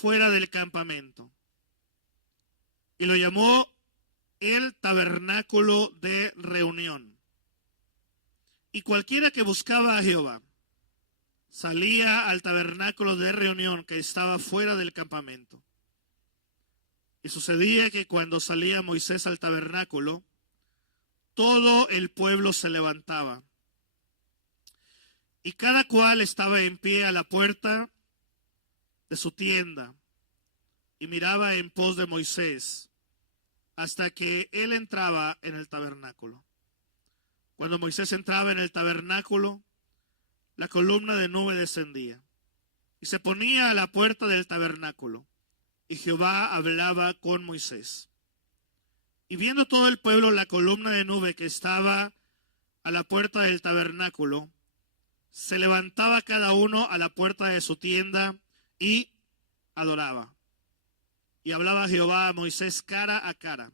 fuera del campamento. Y lo llamó el tabernáculo de reunión. Y cualquiera que buscaba a Jehová salía al tabernáculo de reunión que estaba fuera del campamento. Y sucedía que cuando salía Moisés al tabernáculo, todo el pueblo se levantaba. Y cada cual estaba en pie a la puerta de su tienda y miraba en pos de Moisés hasta que él entraba en el tabernáculo. Cuando Moisés entraba en el tabernáculo, la columna de nube descendía y se ponía a la puerta del tabernáculo, y Jehová hablaba con Moisés. Y viendo todo el pueblo la columna de nube que estaba a la puerta del tabernáculo, se levantaba cada uno a la puerta de su tienda y adoraba. Y hablaba Jehová a Moisés cara a cara,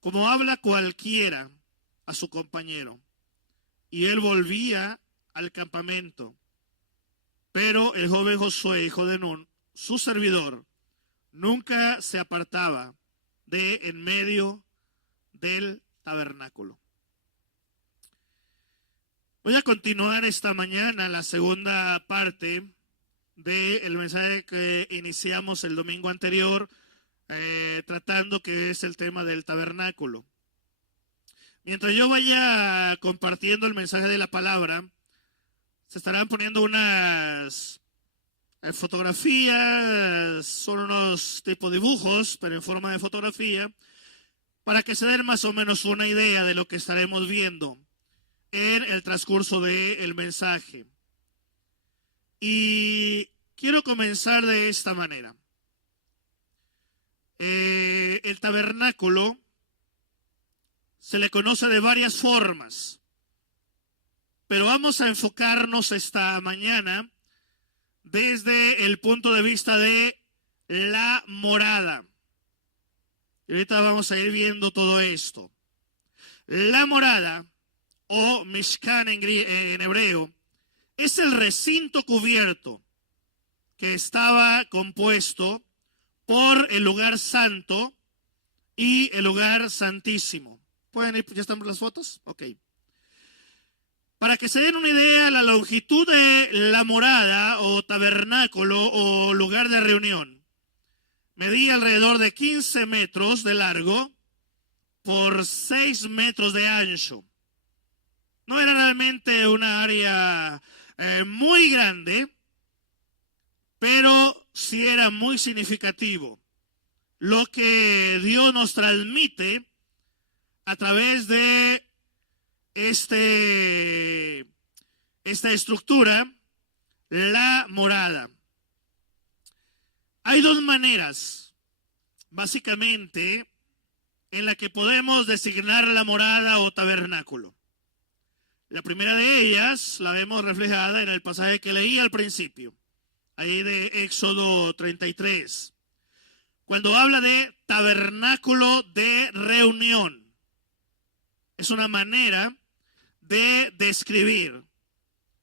como habla cualquiera a su compañero. Y él volvía al campamento. Pero el joven Josué, hijo de Nun, su servidor, nunca se apartaba de en medio del tabernáculo. Voy a continuar esta mañana la segunda parte del mensaje que iniciamos el domingo anterior, tratando que es el tema del tabernáculo. Mientras yo vaya compartiendo el mensaje de la palabra, se estarán poniendo unas fotografías, son unos tipos de dibujos, pero en forma de fotografía, para que se den más o menos una idea de lo que estaremos viendo en el transcurso del mensaje. Y quiero comenzar de esta manera. El tabernáculo se le conoce de varias formas, pero vamos a enfocarnos esta mañana desde el punto de vista de la morada. Y ahorita vamos a ir viendo todo esto. La morada, o Mishkan en hebreo, es el recinto cubierto que estaba compuesto por el lugar santo y el lugar santísimo. ¿Pueden ir? ¿Ya están las fotos? Ok. Para que se den una idea, la longitud de la morada o tabernáculo o lugar de reunión medía alrededor de 15 metros de largo por 6 metros de ancho. No era realmente una área muy grande, pero sí era muy significativo lo que Dios nos transmite a través de esta estructura, la morada. Hay dos maneras, básicamente, en la que podemos designar la morada o tabernáculo. La primera de ellas la vemos reflejada en el pasaje que leí al principio, ahí de Éxodo 33, cuando habla de tabernáculo de reunión. Es una manera de describir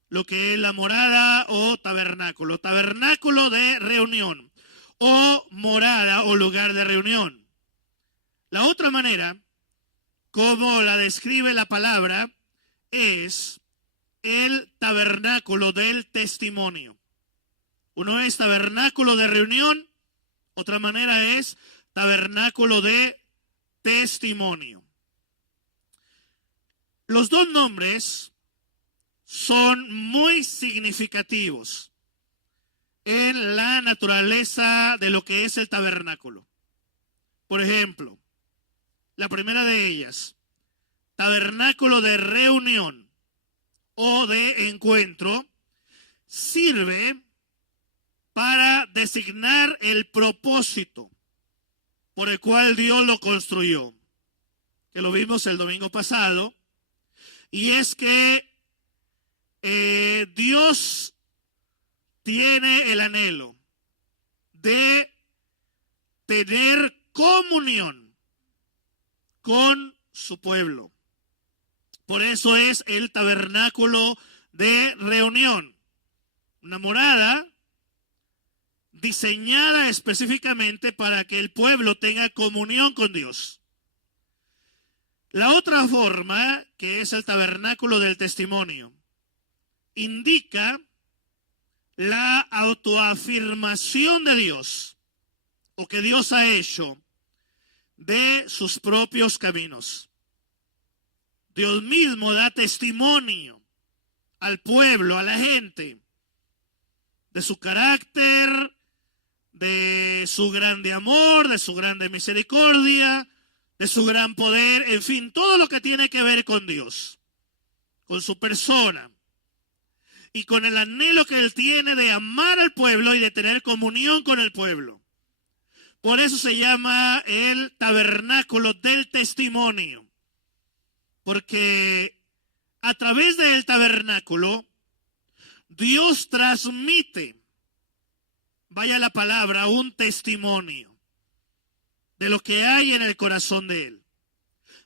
lo que es la morada o tabernáculo. Tabernáculo de reunión o morada o lugar de reunión. La otra manera, como la describe la palabra, es el tabernáculo del testimonio. Uno es tabernáculo de reunión, otra manera es tabernáculo de testimonio. Los dos nombres son muy significativos en la naturaleza de lo que es el tabernáculo. Por ejemplo, la primera de ellas, tabernáculo de reunión o de encuentro, sirve para designar el propósito por el cual Dios lo construyó, que lo vimos el domingo pasado, y es que Dios tiene el anhelo de tener comunión con su pueblo. Por eso es el tabernáculo de reunión, una morada diseñada específicamente para que el pueblo tenga comunión con Dios. La otra forma, que es el tabernáculo del testimonio, indica la autoafirmación de Dios, o que Dios ha hecho de sus propios caminos. Dios mismo da testimonio al pueblo, a la gente, de su carácter, de su grande amor, de su grande misericordia, de su gran poder, en fin, todo lo que tiene que ver con Dios, con su persona y con el anhelo que Él tiene de amar al pueblo y de tener comunión con el pueblo. Por eso se llama el tabernáculo del testimonio, porque a través del tabernáculo Dios transmite, vaya la palabra, un testimonio de lo que hay en el corazón de Él.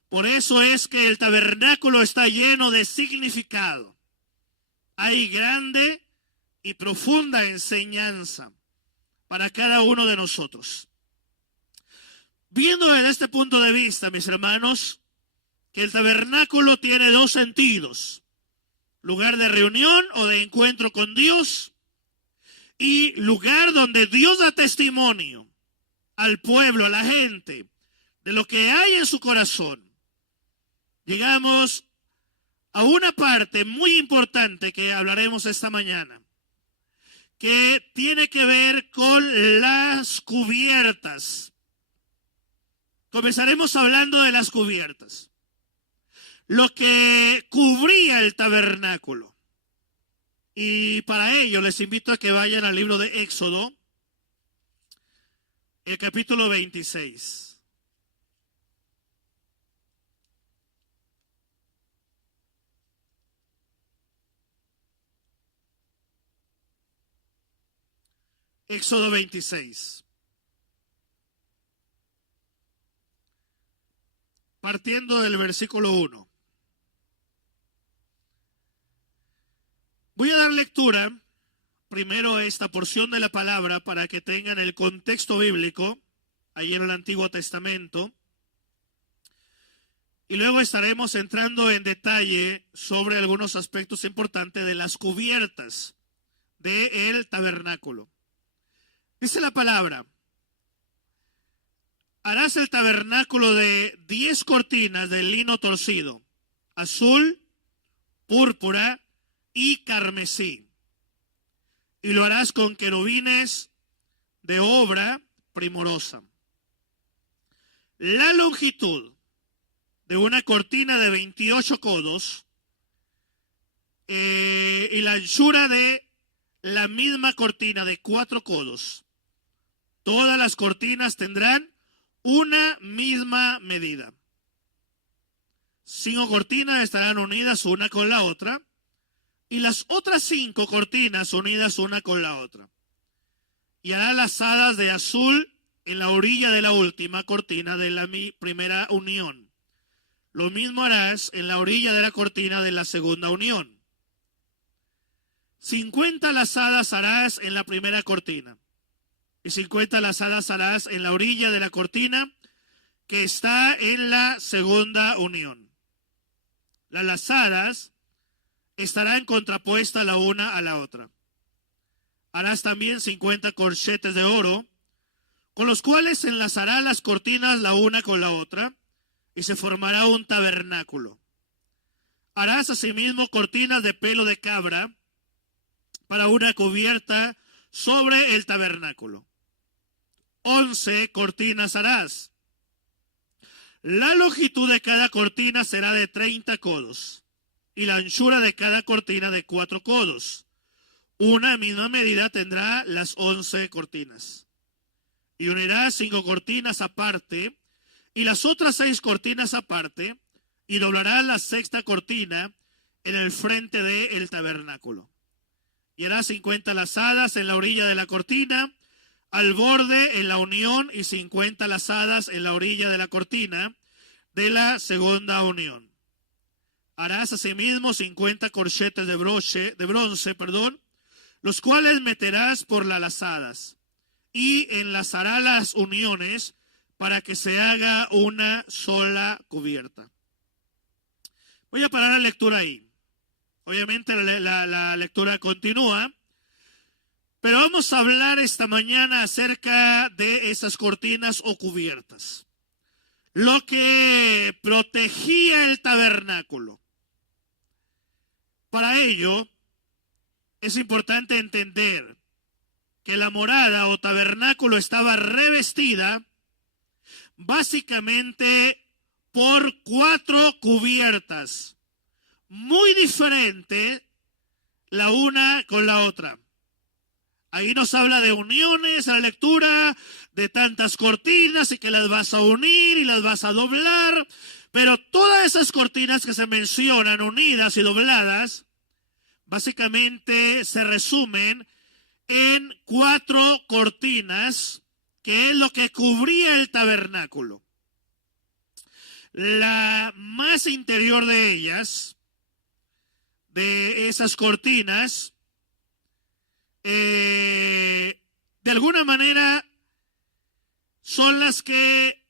Por eso es que el tabernáculo está lleno de significado. Hay grande y profunda enseñanza para cada uno de nosotros. Viendo desde este punto de vista, mis hermanos, que el tabernáculo tiene dos sentidos: lugar de reunión o de encuentro con Dios, y lugar donde Dios da testimonio al pueblo, a la gente, de lo que hay en su corazón. Llegamos a una parte muy importante que hablaremos esta mañana, que tiene que ver con las cubiertas. Comenzaremos hablando de las cubiertas, lo que cubría el tabernáculo. Y para ello les invito a que vayan al libro de Éxodo, el capítulo 26. Éxodo 26. Partiendo del versículo 1. Voy a dar lectura primero a esta porción de la palabra para que tengan el contexto bíblico ahí en el Antiguo Testamento. Y luego estaremos entrando en detalle sobre algunos aspectos importantes de las cubiertas del tabernáculo. Dice la palabra: harás el tabernáculo de 10 cortinas de lino torcido, azul, púrpura y carmesí. Y lo harás con querubines de obra primorosa. La longitud de una cortina de 28 codos y la anchura de la misma cortina de 4 codos. Todas las cortinas tendrán una misma medida. 5 cortinas estarán unidas una con la otra, y las otras 5 cortinas unidas una con la otra. Y hará lazadas de azul en la orilla de la última cortina de la primera unión. Lo mismo harás en la orilla de la cortina de la segunda unión. 50 lazadas harás en la primera cortina, y 50 lazadas harás en la orilla de la cortina que está en la segunda unión. Las lazadas estarán contrapuestas la una a la otra. Harás también 50 corchetes de oro, con los cuales enlazarás las cortinas la una con la otra, y se formará un tabernáculo. Harás asimismo cortinas de pelo de cabra para una cubierta sobre el tabernáculo. 11 cortinas harás. La longitud de cada cortina será de 30 codos, y la anchura de cada cortina de 4 codos. Una misma medida tendrá las 11 cortinas. Y unirás 5 cortinas aparte, y las otras 6 cortinas aparte, y doblarás la sexta cortina en el frente del tabernáculo. Y harás 50 lazadas en la orilla de la cortina, al borde en la unión, y 50 lazadas en la orilla de la cortina de la segunda unión. Harás asimismo 50 corchetes de bronce, los cuales meterás por las lazadas, y enlazará las uniones para que se haga una sola cubierta. Voy a parar la lectura ahí. Obviamente la lectura continúa, pero vamos a hablar esta mañana acerca de esas cortinas o cubiertas. Lo que protegía el tabernáculo. Para ello, es importante entender que la morada o tabernáculo estaba revestida básicamente por 4 cubiertas, muy diferentes la una con la otra. Ahí nos habla de uniones, la lectura, de tantas cortinas y que las vas a unir y las vas a doblar, pero todas esas cortinas que se mencionan unidas y dobladas, básicamente se resumen en 4 cortinas, que es lo que cubría el tabernáculo. La más interior de ellas, de esas cortinas, de alguna manera son las que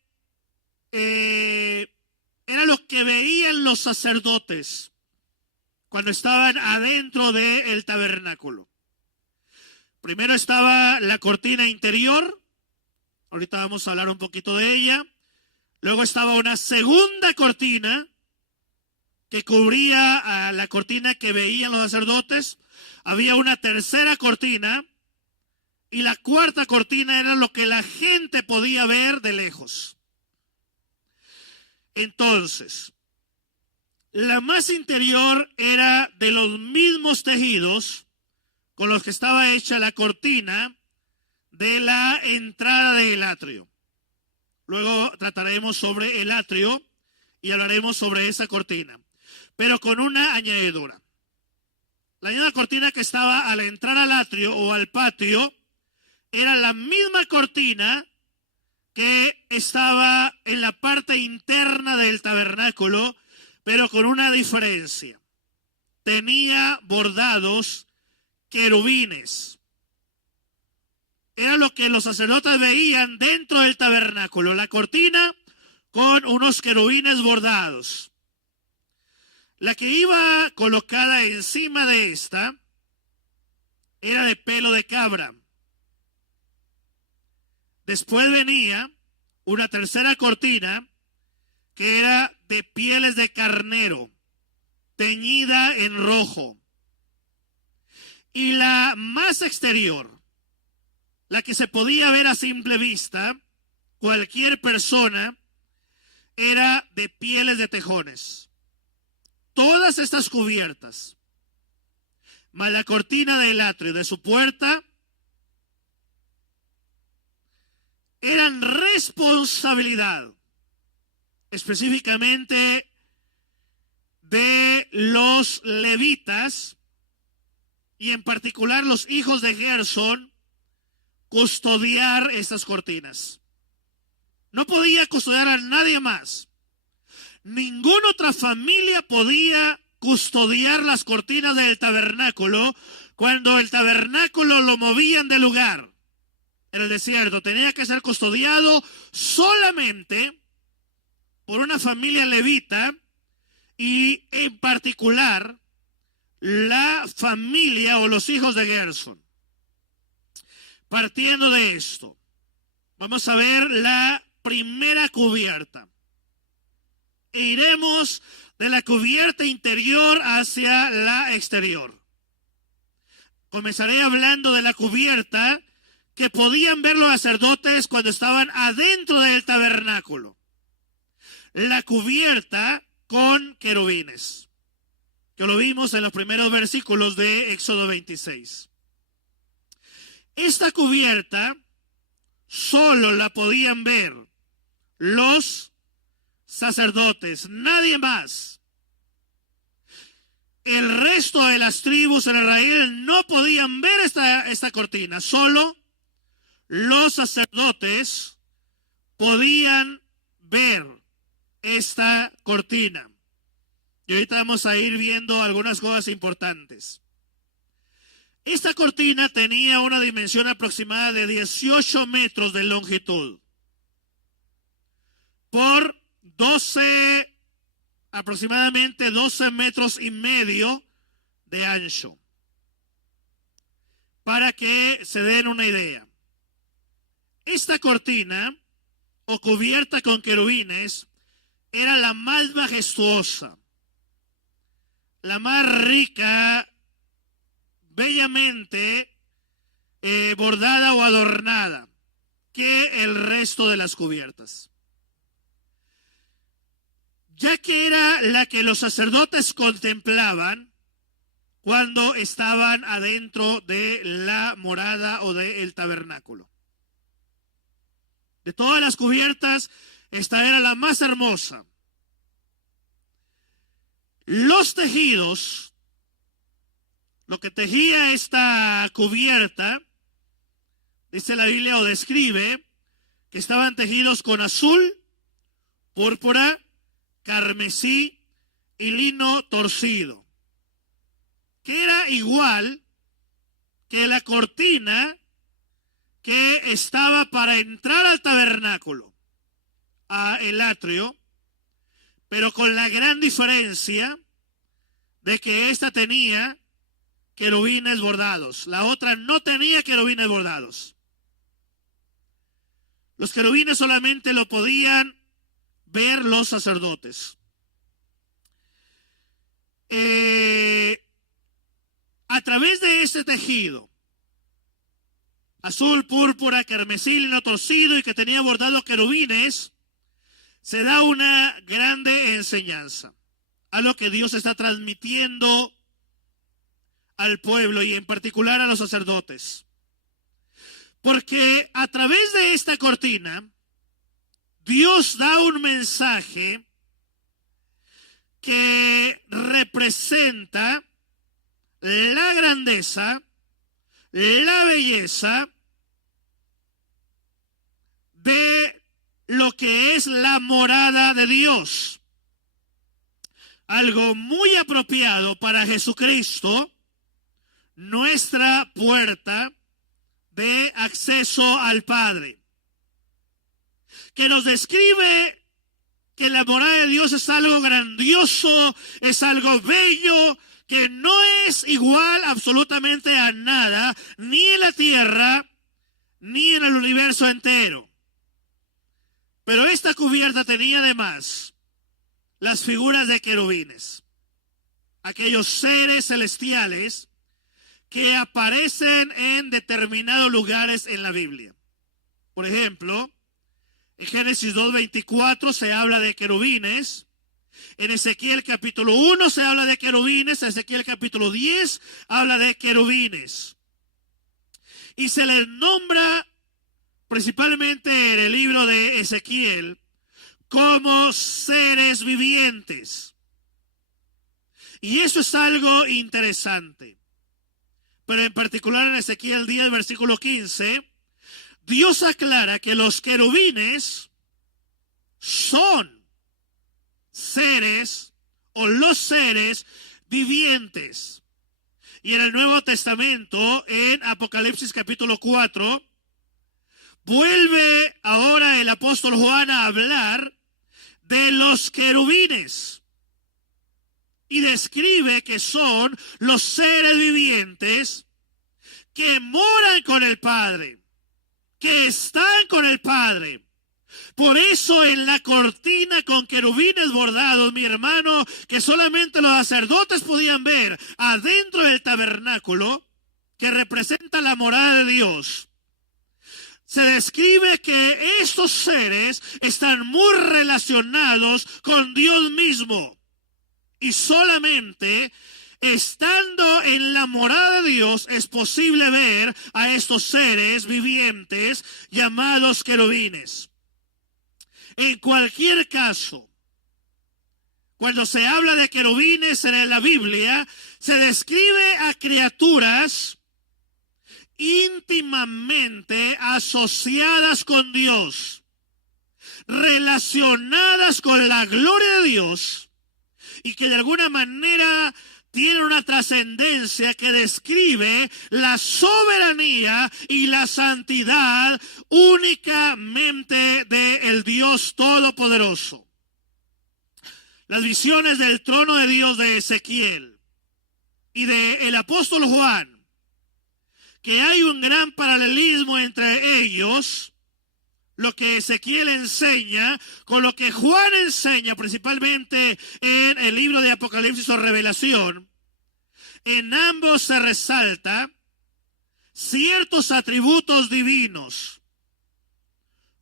era lo que veían los sacerdotes cuando estaban adentro del tabernáculo. Primero estaba la cortina interior, ahorita vamos a hablar un poquito de ella. Luego estaba una segunda cortina que cubría a la cortina que veían los sacerdotes. Había una tercera cortina y la cuarta cortina era lo que la gente podía ver de lejos. Entonces, la más interior era de los mismos tejidos con los que estaba hecha la cortina de la entrada del atrio. Luego trataremos sobre el atrio y hablaremos sobre esa cortina, pero con una añadidura. La misma cortina que estaba al entrar al atrio o al patio era la misma cortina que estaba en la parte interna del tabernáculo, pero con una diferencia. Tenía bordados querubines. Era lo que los sacerdotes veían dentro del tabernáculo, la cortina con unos querubines bordados. La que iba colocada encima de esta era de pelo de cabra. Después venía una tercera cortina que era de pieles de carnero, teñida en rojo. Y la más exterior, la que se podía ver a simple vista, cualquier persona, era de pieles de tejones. Todas estas cubiertas, más la cortina del atrio de su puerta, eran responsabilidad específicamente de los levitas y en particular los hijos de Gersón, custodiar estas cortinas. No podía custodiar a nadie más. Ninguna otra familia podía custodiar las cortinas del tabernáculo cuando el tabernáculo lo movían de lugar. En el desierto tenía que ser custodiado solamente por una familia levita y en particular la familia o los hijos de Gersón. Partiendo de esto, vamos a ver la primera cubierta. E iremos de la cubierta interior hacia la exterior. Comenzaré hablando de la cubierta que podían ver los sacerdotes cuando estaban adentro del tabernáculo. La cubierta con querubines, que lo vimos en los primeros versículos de Éxodo 26. Esta cubierta solo la podían ver los sacerdotes, nadie más. El resto de las tribus en Israel no podían ver esta cortina, solo los sacerdotes podían ver esta cortina. Y ahorita vamos a ir viendo algunas cosas importantes. Esta cortina tenía una dimensión aproximada de 18 metros de longitud por aproximadamente 12 metros y medio de ancho. Para que se den una idea, esta cortina o cubierta con querubines era la más majestuosa, la más rica, bellamente bordada o adornada que el resto de las cubiertas, ya que era la que los sacerdotes contemplaban cuando estaban adentro de la morada o del tabernáculo. De todas las cubiertas, esta era la más hermosa. Los tejidos, lo que tejía esta cubierta, dice la Biblia o describe, que estaban tejidos con azul, púrpura, carmesí y lino torcido, que era igual que la cortina que estaba para entrar al tabernáculo, el atrio, pero con la gran diferencia de que esta tenía querubines bordados, la otra no tenía querubines bordados. Los querubines solamente lo podían ver los sacerdotes. A través de este tejido, azul, púrpura, carmesí, lino torcido y que tenía bordado querubines, se da una grande enseñanza a lo que Dios está transmitiendo al pueblo y en particular a los sacerdotes. Porque a través de esta cortina, Dios da un mensaje que representa la grandeza, la belleza de lo que es la morada de Dios. Algo muy apropiado para Jesucristo, nuestra puerta de acceso al Padre, que nos describe que la morada de Dios es algo grandioso, es algo bello, que no es igual absolutamente a nada, ni en la tierra, ni en el universo entero. Pero esta cubierta tenía además las figuras de querubines, aquellos seres celestiales que aparecen en determinados lugares en la Biblia. Por ejemplo, en Génesis 2:24 se habla de querubines. En Ezequiel capítulo 1 se habla de querubines. En Ezequiel capítulo 10 habla de querubines. Y se les nombra principalmente en el libro de Ezequiel como seres vivientes. Y eso es algo interesante. Pero en particular en Ezequiel 10, versículo 15, Dios aclara que los querubines son seres o los seres vivientes. Y en el Nuevo Testamento, en Apocalipsis capítulo 4, vuelve ahora el apóstol Juan a hablar de los querubines y describe que son los seres vivientes que moran con el Padre, que están con el Padre. Por eso en la cortina con querubines bordados, mi hermano, que solamente los sacerdotes podían ver adentro del tabernáculo, que representa la morada de Dios, se describe que estos seres están muy relacionados con Dios mismo. Y solamente estando en la morada de Dios es posible ver a estos seres vivientes llamados querubines. En cualquier caso, cuando se habla de querubines en la Biblia, se describe a criaturas íntimamente asociadas con Dios, relacionadas con la gloria de Dios, y que de alguna manera tienen una trascendencia que describe la soberanía y la santidad únicamente del Dios Todopoderoso. Las visiones del trono de Dios de Ezequiel y del apóstol Juan, que hay un gran paralelismo entre ellos, lo que Ezequiel enseña con lo que Juan enseña, principalmente en el libro de Apocalipsis o Revelación. En ambos se resalta ciertos atributos divinos,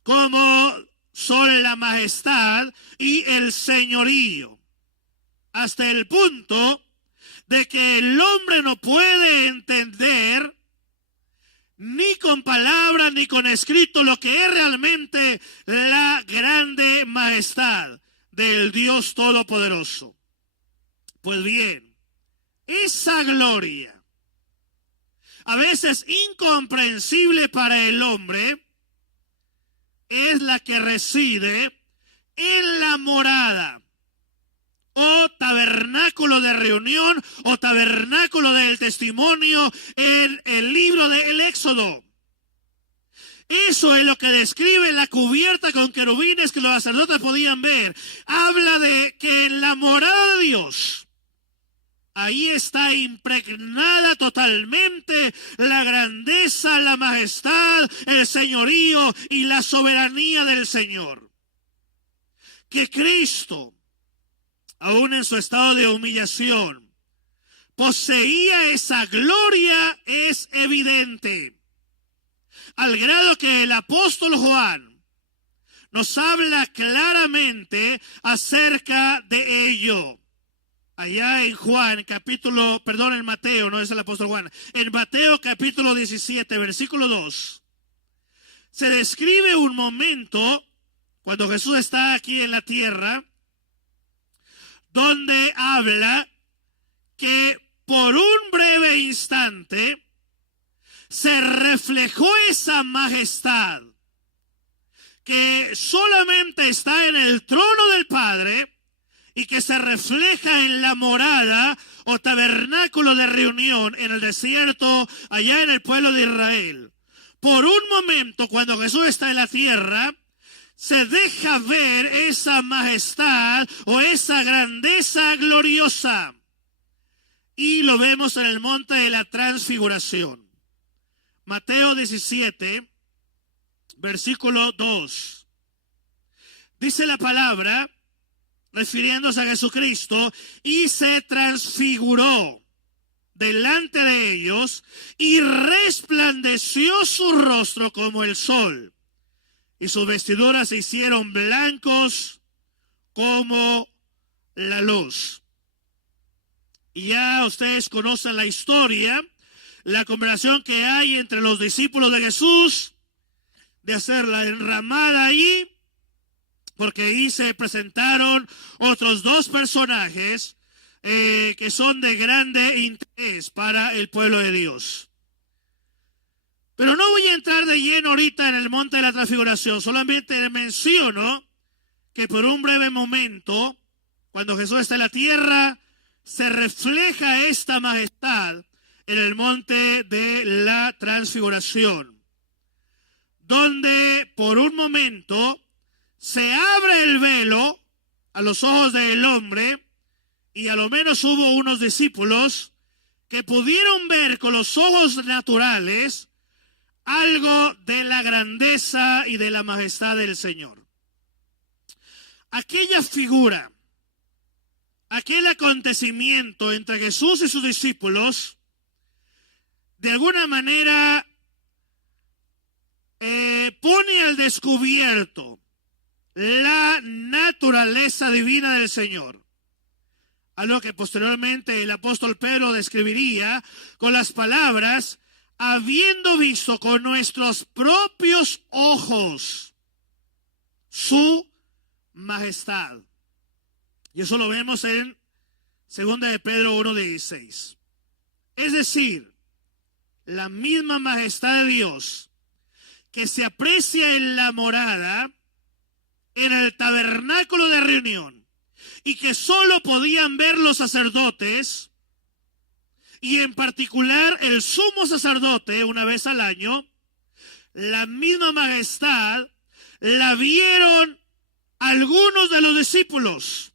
como son la majestad y el señorío, hasta el punto de que el hombre no puede entender ni con palabras ni con escrito lo que es realmente la grande majestad del Dios Todopoderoso. Pues bien, esa gloria, a veces incomprensible para el hombre, es la que reside en la morada o tabernáculo de reunión o tabernáculo del testimonio en el libro del Éxodo. Eso es lo que describe la cubierta con querubines que los sacerdotes podían ver. Habla de que en la morada de Dios, ahí está impregnada totalmente la grandeza, la majestad, el señorío y la soberanía del Señor. Que Cristo, aún en su estado de humillación, poseía esa gloria es evidente, al grado que el apóstol Juan nos habla claramente acerca de ello. Allá en en Mateo, no es el apóstol Juan, en Mateo capítulo 17, versículo 2, se describe un momento cuando Jesús está aquí en la tierra, donde habla que por un breve instante se reflejó esa majestad que solamente está en el trono del Padre y que se refleja en la morada o tabernáculo de reunión en el desierto, allá en el pueblo de Israel. Por un momento, cuando Jesús está en la tierra, se deja ver esa majestad o esa grandeza gloriosa. Y lo vemos en el monte de la transfiguración. Mateo 17, versículo 2. Dice la palabra, refiriéndose a Jesucristo, y se transfiguró delante de ellos y resplandeció su rostro como el sol, y sus vestiduras se hicieron blancos como la luz. Y ya ustedes conocen la historia, la conversación que hay entre los discípulos de Jesús, de hacer la enramada allí, porque ahí se presentaron otros dos personajes que son de grande interés para el pueblo de Dios. Pero no voy a entrar de lleno ahorita en el monte de la transfiguración, solamente menciono que por un breve momento, cuando Jesús está en la tierra, se refleja esta majestad en el monte de la transfiguración, donde por un momento se abre el velo a los ojos del hombre, y a lo menos hubo unos discípulos que pudieron ver con los ojos naturales algo de la grandeza y de la majestad del Señor. Aquella figura, aquel acontecimiento entre Jesús y sus discípulos, de alguna manera pone al descubierto la naturaleza divina del Señor, a lo que posteriormente el apóstol Pedro describiría con las palabras: habiendo visto con nuestros propios ojos su majestad. Y eso lo vemos en 2 de Pedro 1:16. Es decir, la misma majestad de Dios que se aprecia en la morada, en el tabernáculo de reunión, y que solo podían ver los sacerdotes, y en particular el sumo sacerdote una vez al año, la misma majestad la vieron algunos de los discípulos,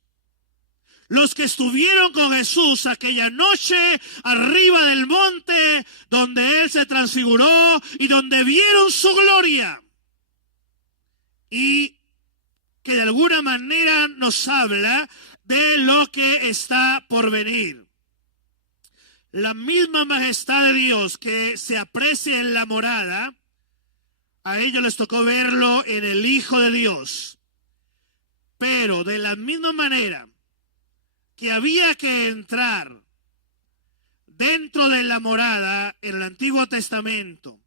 los que estuvieron con Jesús aquella noche arriba del monte donde Él se transfiguró y donde vieron su gloria. Y que de alguna manera nos habla de lo que está por venir. La misma majestad de Dios que se aprecia en la morada, a ellos les tocó verlo en el Hijo de Dios. Pero de la misma manera que había que entrar dentro de la morada en el Antiguo Testamento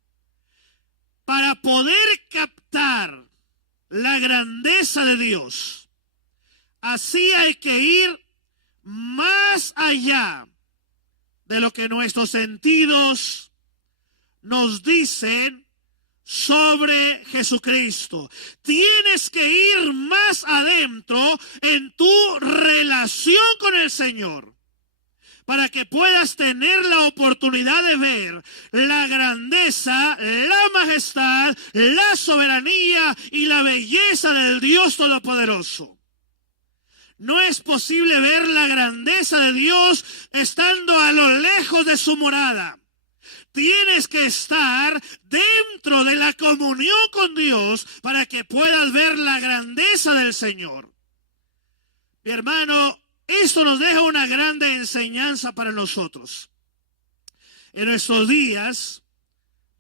para poder captar la grandeza de Dios, así hay que ir más allá de lo que nuestros sentidos nos dicen sobre Jesucristo. Tienes que ir más adentro en tu relación con el Señor para que puedas tener la oportunidad de ver la grandeza, la majestad, la soberanía y la belleza del Dios Todopoderoso. No es posible ver la grandeza de Dios estando a lo lejos de su morada. Tienes que estar dentro de la comunión con Dios para que puedas ver la grandeza del Señor. Mi hermano, esto nos deja una grande enseñanza para nosotros. En nuestros días,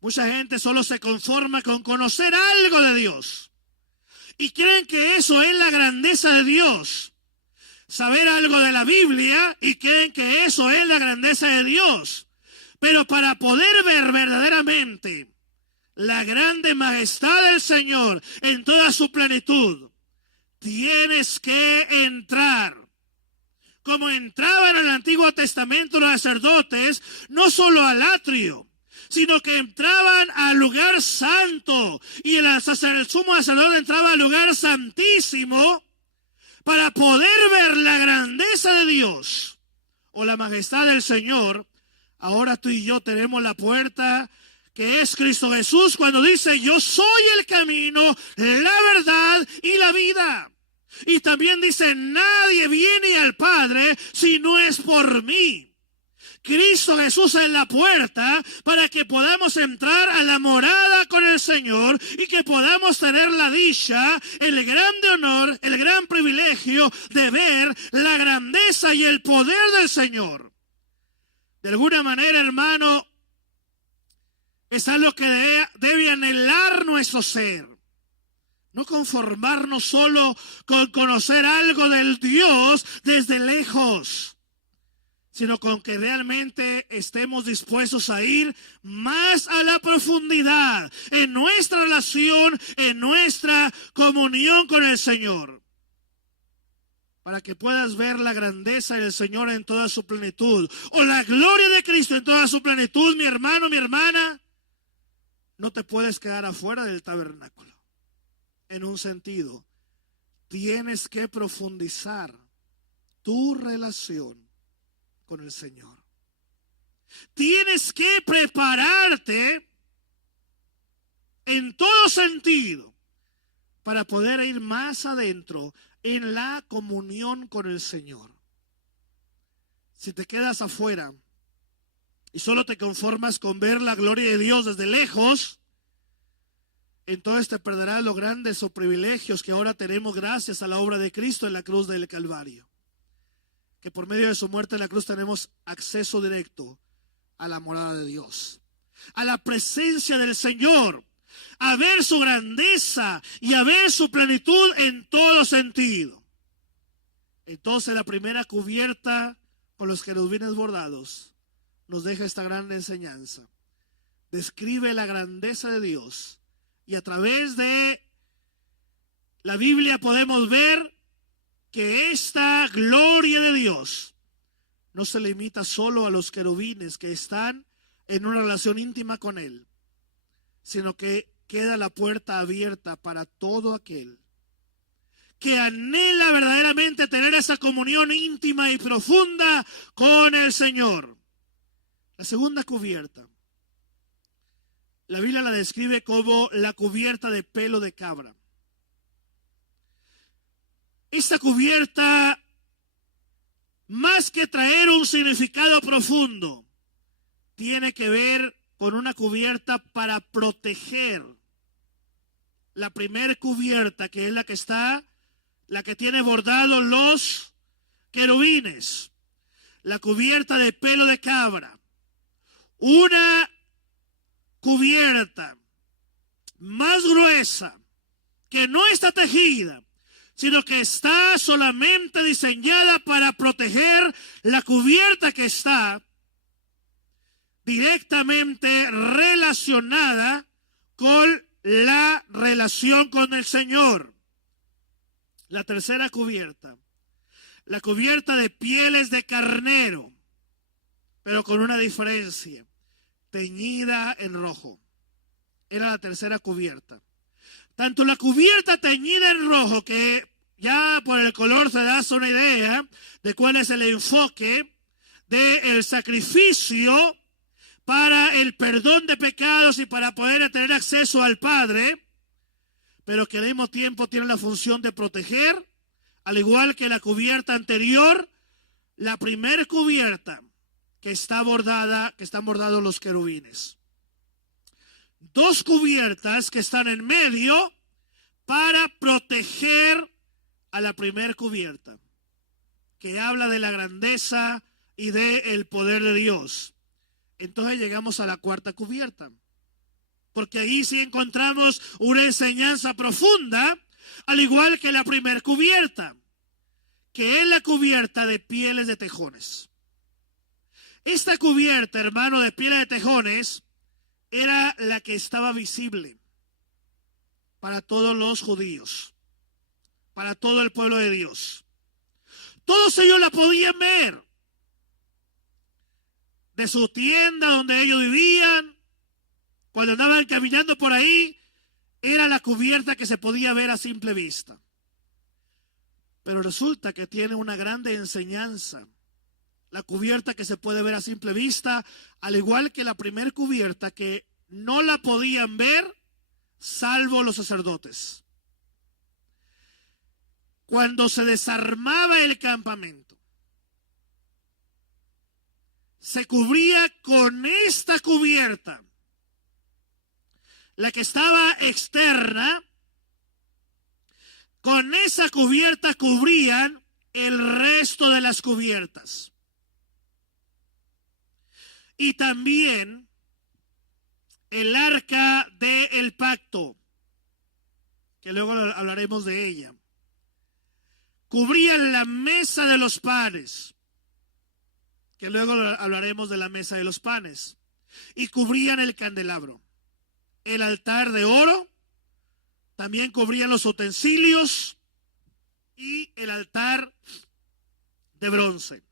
mucha gente solo se conforma con conocer algo de Dios y creen que eso es la grandeza de Dios. Saber algo de la Biblia y creen que eso es la grandeza de Dios. Pero para poder ver verdaderamente la grande majestad del Señor en toda su plenitud, tienes que entrar. Como entraban en el Antiguo Testamento los sacerdotes, no solo al atrio, sino que entraban al lugar santo. Y el sumo sacerdote entraba al lugar santísimo para poder ver la grandeza de Dios o la majestad del Señor. Ahora tú y yo tenemos la puerta que es Cristo Jesús cuando dice: yo soy el camino, la verdad y la vida. Y también dice: nadie viene al Padre si no es por mí. Cristo Jesús es la puerta para que podamos entrar a la morada con el Señor y que podamos tener la dicha, el grande honor, el gran privilegio de ver la grandeza y el poder del Señor. De alguna manera, hermano, es algo que debe anhelar nuestro ser. No conformarnos solo con conocer algo del Dios desde lejos, sino con que realmente estemos dispuestos a ir más a la profundidad en nuestra relación, en nuestra comunión con el Señor. Para que puedas ver la grandeza del Señor en toda su plenitud, o la gloria de Cristo en toda su plenitud, mi hermano, mi hermana, no te puedes quedar afuera del tabernáculo. En un sentido, tienes que profundizar tu relación con el Señor. Tienes que prepararte en todo sentido para poder ir más adentro en la comunión con el Señor. Si te quedas afuera y solo te conformas con ver la gloria de Dios desde lejos, entonces te perderás los grandes privilegios que ahora tenemos gracias a la obra de Cristo en la cruz del Calvario. Que por medio de su muerte en la cruz tenemos acceso directo a la morada de Dios, a la presencia del Señor, a ver su grandeza y a ver su plenitud en todo sentido. Entonces la primera cubierta con los querubines bordados nos deja esta gran enseñanza. Describe la grandeza de Dios y a través de la Biblia podemos ver que esta gloria de Dios no se limita solo a los querubines que están en una relación íntima con Él, sino que queda la puerta abierta para todo aquel que anhela verdaderamente tener esa comunión íntima y profunda con el Señor. La segunda cubierta, la Biblia la describe como la cubierta de pelo de cabra. Esta cubierta, más que traer un significado profundo, tiene que ver con una cubierta para proteger. La primer cubierta, que es la que tiene bordados los querubines, la cubierta de pelo de cabra, una cubierta más gruesa, que no está tejida, sino que está solamente diseñada para proteger la cubierta que está directamente relacionada con la relación con el Señor. La tercera cubierta, la cubierta de pieles de carnero, pero con una diferencia, teñida en rojo. Era la tercera cubierta. Tanto la cubierta teñida en rojo, que ya por el color se da una idea de cuál es el enfoque del sacrificio para el perdón de pecados y para poder tener acceso al Padre, pero que al mismo tiempo tiene la función de proteger, al igual que la cubierta anterior, la primera cubierta que está bordada, que están bordados los querubines. Dos cubiertas que están en medio para proteger a la primera cubierta, que habla de la grandeza y del poder de Dios. Entonces llegamos a la cuarta cubierta, porque ahí sí encontramos una enseñanza profunda, al igual que la primera cubierta, que es la cubierta de pieles de tejones. Esta cubierta, hermano, de pieles de tejones, era la que estaba visible para todos los judíos, para todo el pueblo de Dios. Todos ellos la podían ver de su tienda donde ellos vivían. Cuando andaban caminando por ahí, era la cubierta que se podía ver a simple vista. Pero resulta que tiene una grande enseñanza. La cubierta que se puede ver a simple vista, al igual que la primera cubierta que no la podían ver salvo los sacerdotes. Cuando se desarmaba el campamento, se cubría con esta cubierta, la que estaba externa. Con esa cubierta cubrían el resto de las cubiertas. Y también el arca del pacto, que luego hablaremos de ella. Cubrían la mesa de los panes, que luego hablaremos de la mesa de los panes. Y cubrían el candelabro. El altar de oro, también cubrían los utensilios y el altar de bronce,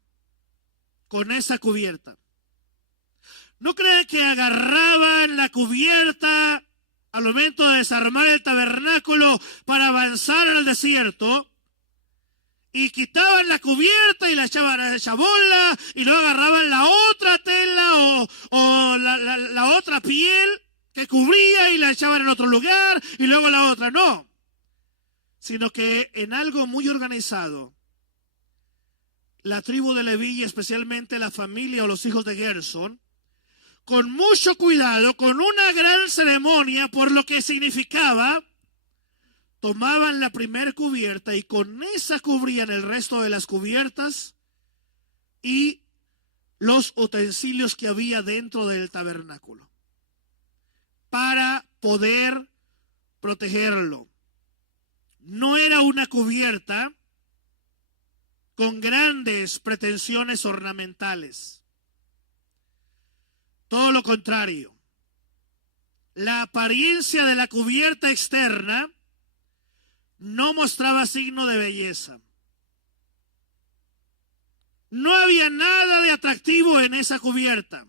con esa cubierta. ¿No creen que agarraban la cubierta al momento de desarmar el tabernáculo para avanzar al desierto? Y quitaban la cubierta y la echaban a esa bola, y luego agarraban la otra tela o la otra piel que cubría y la echaban en otro lugar, y luego la otra. No, sino que en algo muy organizado, la tribu de Leví, especialmente la familia o los hijos de Gersón, con mucho cuidado, con una gran ceremonia por lo que significaba, tomaban la primera cubierta y con esa cubrían el resto de las cubiertas y los utensilios que había dentro del tabernáculo, para poder protegerlo. No era una cubierta con grandes pretensiones ornamentales. Todo lo contrario. La apariencia de la cubierta externa no mostraba signo de belleza. No había nada de atractivo en esa cubierta.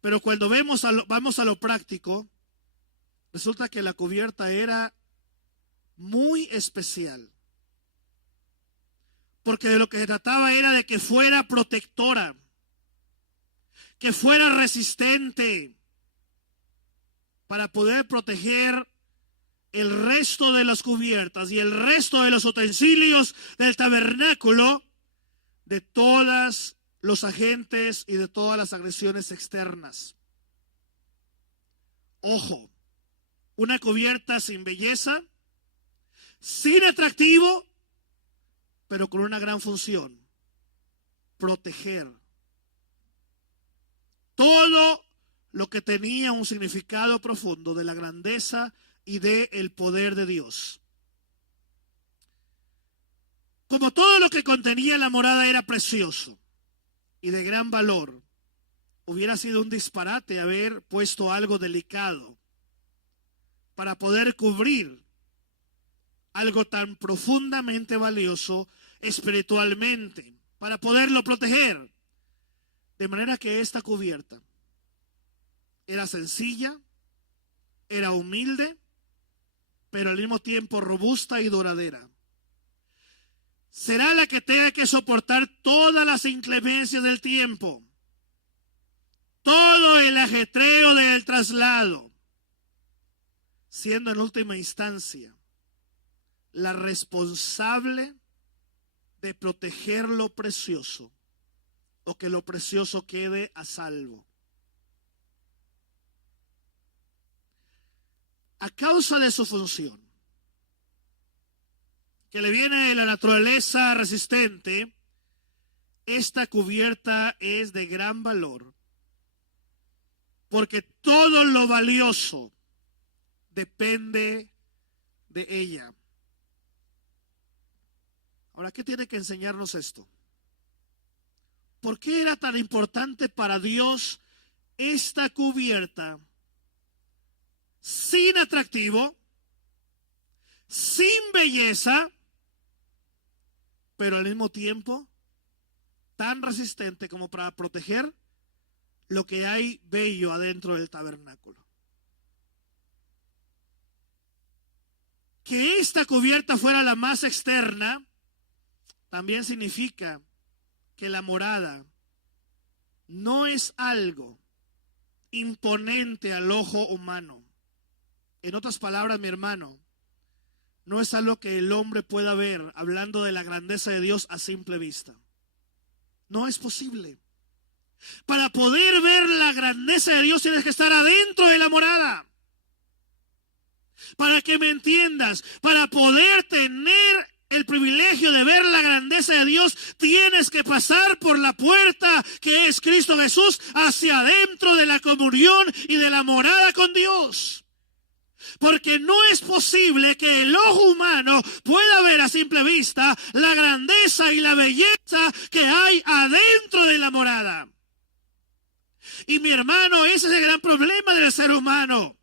Pero cuando vamos a lo práctico, resulta que la cubierta era muy especial. Porque de lo que se trataba era de que fuera protectora. que fuera resistente para poder proteger el resto de las cubiertas y el resto de los utensilios del tabernáculo de todos los agentes y de todas las agresiones externas. Ojo, una cubierta sin belleza, sin atractivo, pero con una gran función: proteger todo lo que tenía un significado profundo de la grandeza y del poder de Dios. Como todo lo que contenía la morada era precioso y de gran valor, hubiera sido un disparate haber puesto algo delicado para poder cubrir algo tan profundamente valioso espiritualmente, para poderlo proteger. De manera que esta cubierta era sencilla, era humilde, pero al mismo tiempo robusta y duradera. Será la que tenga que soportar todas las inclemencias del tiempo, todo el ajetreo del traslado, siendo en última instancia la responsable de proteger lo precioso, o que lo precioso quede a salvo. A causa de su función, que le viene de la naturaleza resistente, esta cubierta es de gran valor, porque todo lo valioso depende de ella. Ahora, ¿qué tiene que enseñarnos esto? ¿Por qué era tan importante para Dios esta cubierta sin atractivo, sin belleza, pero al mismo tiempo tan resistente como para proteger lo que hay bello adentro del tabernáculo? Que esta cubierta fuera la más externa también significa que la morada no es algo imponente al ojo humano. En otras palabras, mi hermano, no es algo que el hombre pueda ver hablando de la grandeza de Dios a simple vista. No es posible. Para poder ver la grandeza de Dios tienes que estar adentro de la morada. Para que me entiendas, para poder tener el privilegio de ver la grandeza de Dios, tienes que pasar por la puerta que es Cristo Jesús hacia adentro de la comunión y de la morada con Dios. Porque no es posible que el ojo humano pueda ver a simple vista la grandeza y la belleza que hay adentro de la morada. Y mi hermano, ese es el gran problema del ser humano.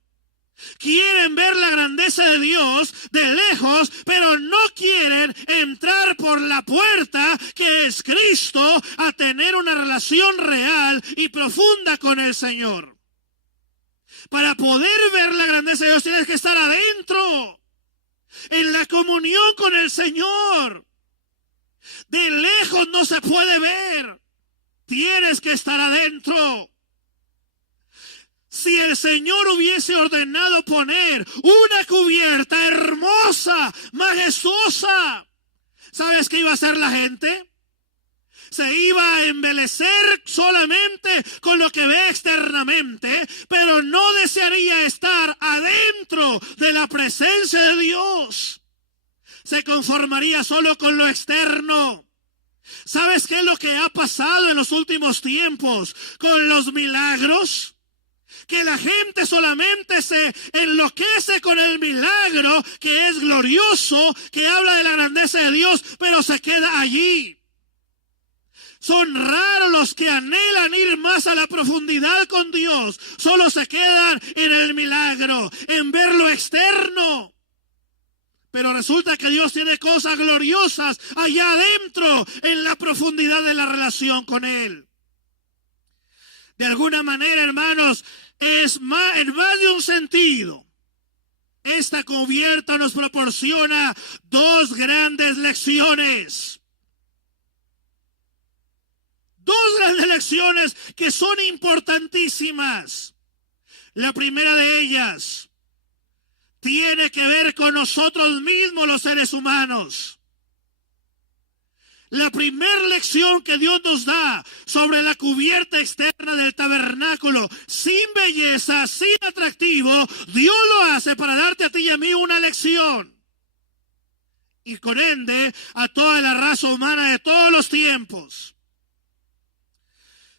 Quieren ver la grandeza de Dios de lejos, pero no quieren entrar por la puerta que es Cristo a tener una relación real y profunda con el Señor. Para poder ver la grandeza de Dios tienes que estar adentro, en la comunión con el Señor. De lejos no se puede ver, tienes que estar adentro. Si el Señor hubiese ordenado poner una cubierta hermosa, majestuosa, ¿sabes qué iba a hacer la gente? Se iba a embelecer solamente con lo que ve externamente, pero no desearía estar adentro de la presencia de Dios. Se conformaría solo con lo externo. ¿Sabes qué es lo que ha pasado en los últimos tiempos con los milagros? Que la gente solamente se enloquece con el milagro que es glorioso, que habla de la grandeza de Dios, pero se queda allí. Son raros los que anhelan ir más a la profundidad con Dios. Solo se quedan en el milagro, en ver lo externo. Pero resulta que Dios tiene cosas gloriosas allá adentro, en la profundidad de la relación con Él. De alguna manera, hermanos, en más de un sentido, esta cubierta nos proporciona dos grandes lecciones. dos grandes lecciones que son importantísimas. La primera de ellas tiene que ver con nosotros mismos, los seres humanos. La primera lección que Dios nos da sobre la cubierta externa del tabernáculo, sin belleza, sin atractivo, Dios lo hace para darte a ti y a mí una lección. Y con ende a toda la raza humana de todos los tiempos.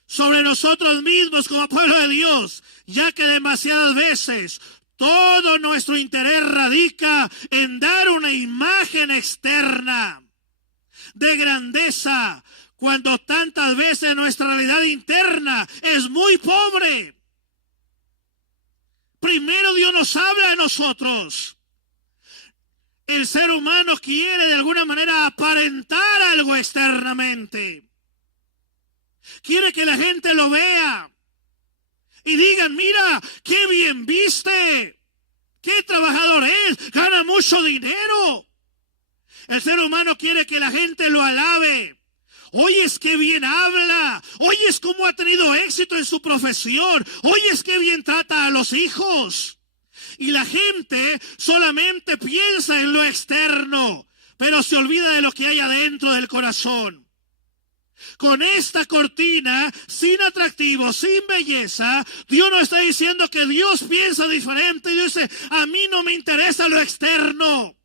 Sobre nosotros mismos como pueblo de Dios, ya que demasiadas veces todo nuestro interés radica en dar una imagen externa de grandeza, cuando tantas veces nuestra realidad interna es muy pobre. Primero Dios nos habla de nosotros. El ser humano quiere de alguna manera aparentar algo externamente. Quiere que la gente lo vea y digan, mira, qué bien viste, qué trabajador es, gana mucho dinero. El ser humano quiere que la gente lo alabe. Oyes qué bien habla. Oyes cómo ha tenido éxito en su profesión. Oyes qué bien trata a los hijos. Y la gente solamente piensa en lo externo, pero se olvida de lo que hay adentro del corazón. Con esta cortina, sin atractivo, sin belleza, Dios nos está diciendo que Dios piensa diferente. Y dice, a mí no me interesa lo externo.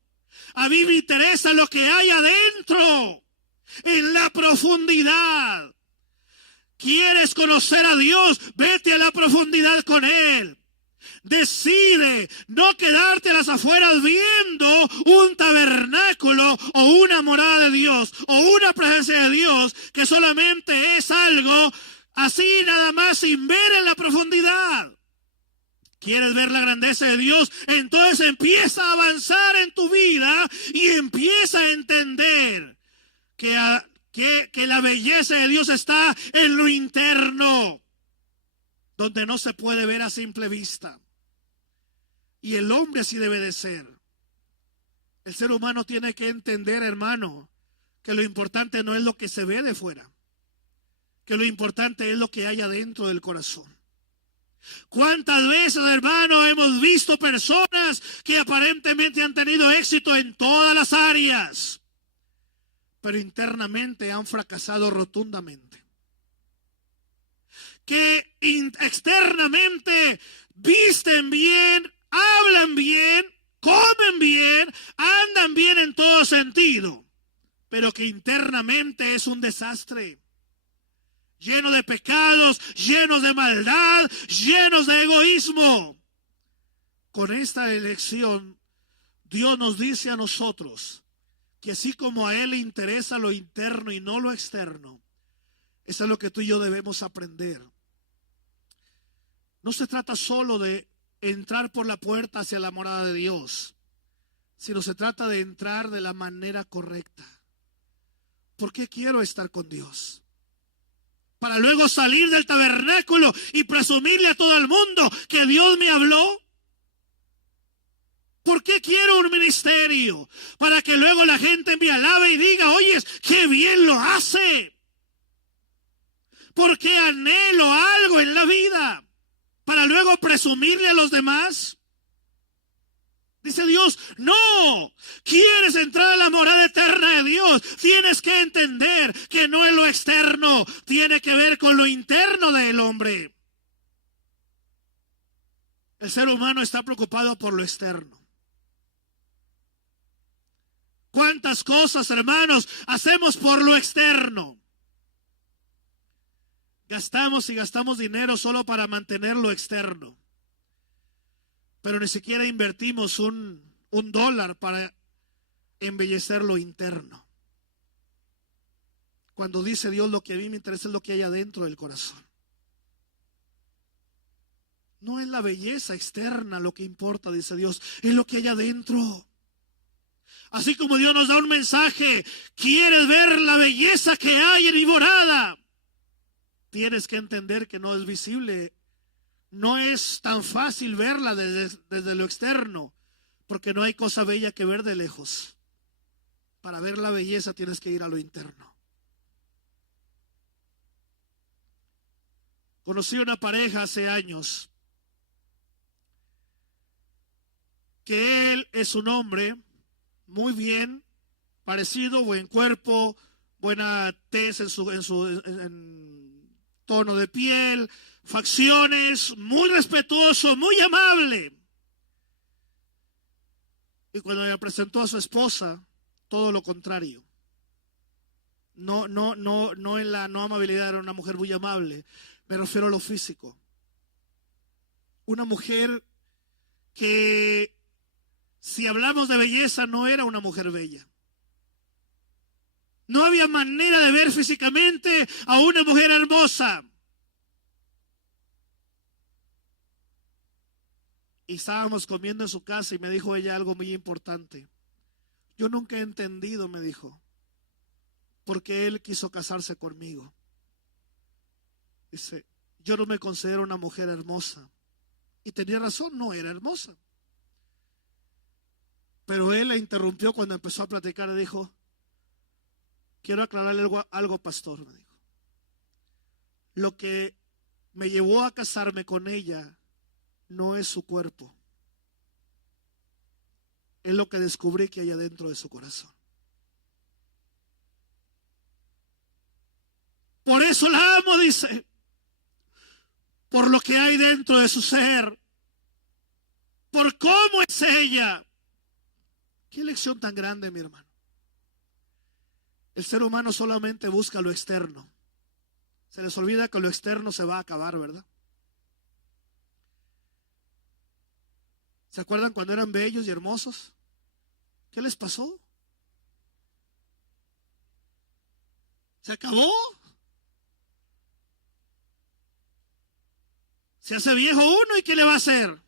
A mí me interesa lo que hay adentro, en la profundidad. ¿Quieres conocer a Dios? Vete a la profundidad con Él. Decide no quedarte a las afueras viendo un tabernáculo o una morada de Dios o una presencia de Dios que solamente es algo así nada más sin ver en la profundidad. ¿Quieres ver la grandeza de Dios? Entonces empieza a avanzar en tu vida y empieza a entender que la belleza de Dios está en lo interno, donde no se puede ver a simple vista. Y el hombre así debe de ser. El ser humano tiene que entender, hermano, que lo importante no es lo que se ve de fuera, que lo importante es lo que hay adentro del corazón. ¿Cuántas veces, hermano, hemos visto personas que aparentemente han tenido éxito en todas las áreas, pero internamente han fracasado rotundamente? Que externamente visten bien, hablan bien, comen bien, andan bien en todo sentido, pero que internamente es un desastre. Lleno de pecados, llenos de maldad, llenos de egoísmo. Con esta elección, Dios nos dice a nosotros que así como a Él le interesa lo interno y no lo externo, eso es lo que tú y yo debemos aprender. No se trata solo de entrar por la puerta hacia la morada de Dios, sino se trata de entrar de la manera correcta. ¿Por qué quiero estar con Dios? Para luego salir del tabernáculo y presumirle a todo el mundo que Dios me habló. ¿Por qué quiero un ministerio? Para que luego la gente me alabe y diga, oye, qué bien lo hace. ¿Por qué anhelo algo en la vida? Para luego presumirle a los demás. Dice Dios, no, quieres entrar a la morada eterna de Dios, tienes que entender que no es lo externo, tiene que ver con lo interno del hombre. El ser humano está preocupado por lo externo. ¿Cuántas cosas, hermanos, hacemos por lo externo? Gastamos y gastamos dinero solo para mantener lo externo. Pero ni siquiera invertimos un dólar para embellecer lo interno. Cuando dice Dios, lo que a mí me interesa es lo que hay adentro del corazón. No es la belleza externa lo que importa, dice Dios, es lo que hay adentro. Así como Dios nos da un mensaje, ¿quieres ver la belleza que hay en mi morada? Tienes que entender que no es visible. No es tan fácil verla desde lo externo, porque no hay cosa bella que ver de lejos. Para ver la belleza tienes que ir a lo interno. Conocí una pareja hace años, que él es un hombre muy bien, parecido, buen cuerpo, buena tez en tono de piel, facciones, muy respetuoso, muy amable. Y cuando me presentó a su esposa, todo lo contrario. No en la no amabilidad, era una mujer muy amable. Me refiero a lo físico. Una mujer que, si hablamos de belleza, no era una mujer bella. No había manera de ver físicamente a una mujer hermosa. Y estábamos comiendo en su casa y me dijo ella algo muy importante. Yo nunca he entendido, me dijo, por qué él quiso casarse conmigo. Dice, yo no me considero una mujer hermosa. Y tenía razón, no era hermosa. Pero él la interrumpió cuando empezó a platicar y dijo, quiero aclararle algo, pastor, me dijo. Lo que me llevó a casarme con ella no es su cuerpo. Es lo que descubrí que hay adentro de su corazón. Por eso la amo, dice. Por lo que hay dentro de su ser. Por cómo es ella. Qué lección tan grande, mi hermano. El ser humano solamente busca lo externo. Se les olvida que lo externo se va a acabar, ¿verdad? ¿Se acuerdan cuando eran bellos y hermosos? ¿Qué les pasó? ¿Se acabó? Se hace viejo uno y ¿qué le va a hacer?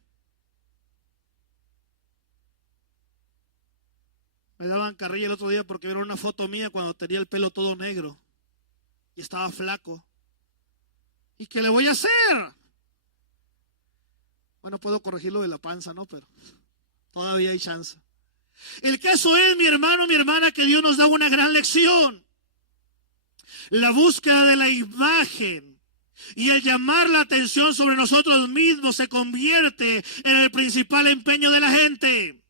Me daban carrilla el otro día porque vieron una foto mía cuando tenía el pelo todo negro y estaba flaco. ¿Y qué le voy a hacer? Bueno, puedo corregirlo de la panza, ¿no? Pero todavía hay chance. El caso es, mi hermano, mi hermana, que Dios nos da una gran lección. La búsqueda de la imagen y el llamar la atención sobre nosotros mismos se convierte en el principal empeño de la gente.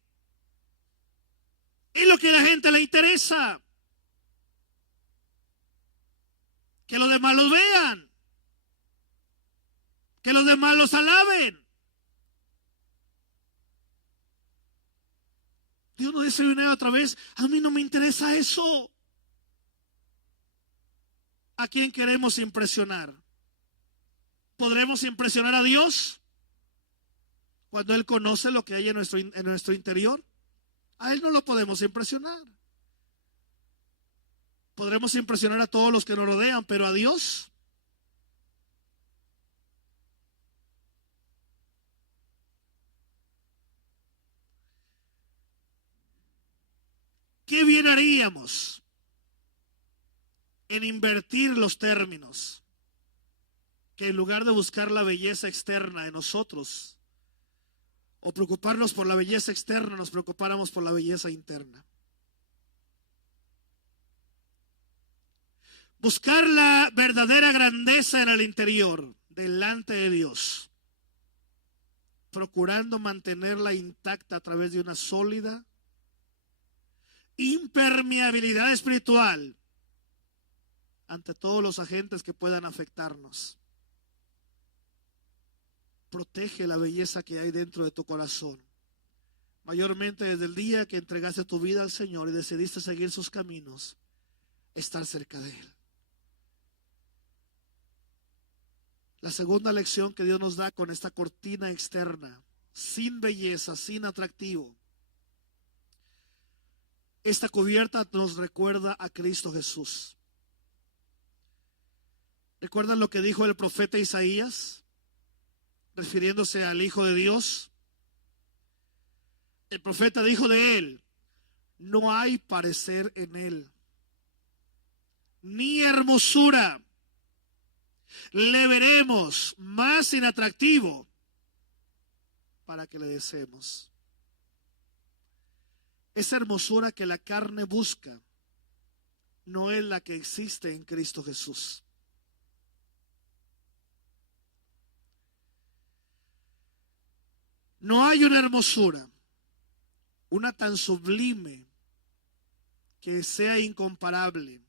Es lo que a la gente le interesa. Que los demás los vean. Que los demás los alaben. Dios nos dice una y otra vez, a mí no me interesa eso. ¿A quién queremos impresionar? ¿Podremos impresionar a Dios cuando Él conoce lo que hay en nuestro interior? A Él no lo podemos impresionar. Podremos impresionar a todos los que nos rodean, pero a Dios. ¿Qué bien haríamos en invertir los términos? Que en lugar de buscar la belleza externa en nosotros o preocuparnos por la belleza externa, nos preocupáramos por la belleza interna. Buscar la verdadera grandeza en el interior, delante de Dios, procurando mantenerla intacta a través de una sólida impermeabilidad espiritual ante todos los agentes que puedan afectarnos. Protege la belleza que hay dentro de tu corazón, mayormente desde el día que entregaste tu vida al Señor y decidiste seguir sus caminos, estar cerca de Él. La segunda lección que Dios nos da con esta cortina externa, sin belleza, sin atractivo. Esta cubierta nos recuerda a Cristo Jesús. ¿Recuerdan lo que dijo el profeta Isaías? Refiriéndose al Hijo de Dios. El profeta dijo de Él, no hay parecer en Él, ni hermosura. Le veremos más inatractivo para que le deseemos. Esa hermosura que la carne busca no es la que existe en Cristo Jesús. No hay una hermosura, una tan sublime, que sea incomparable,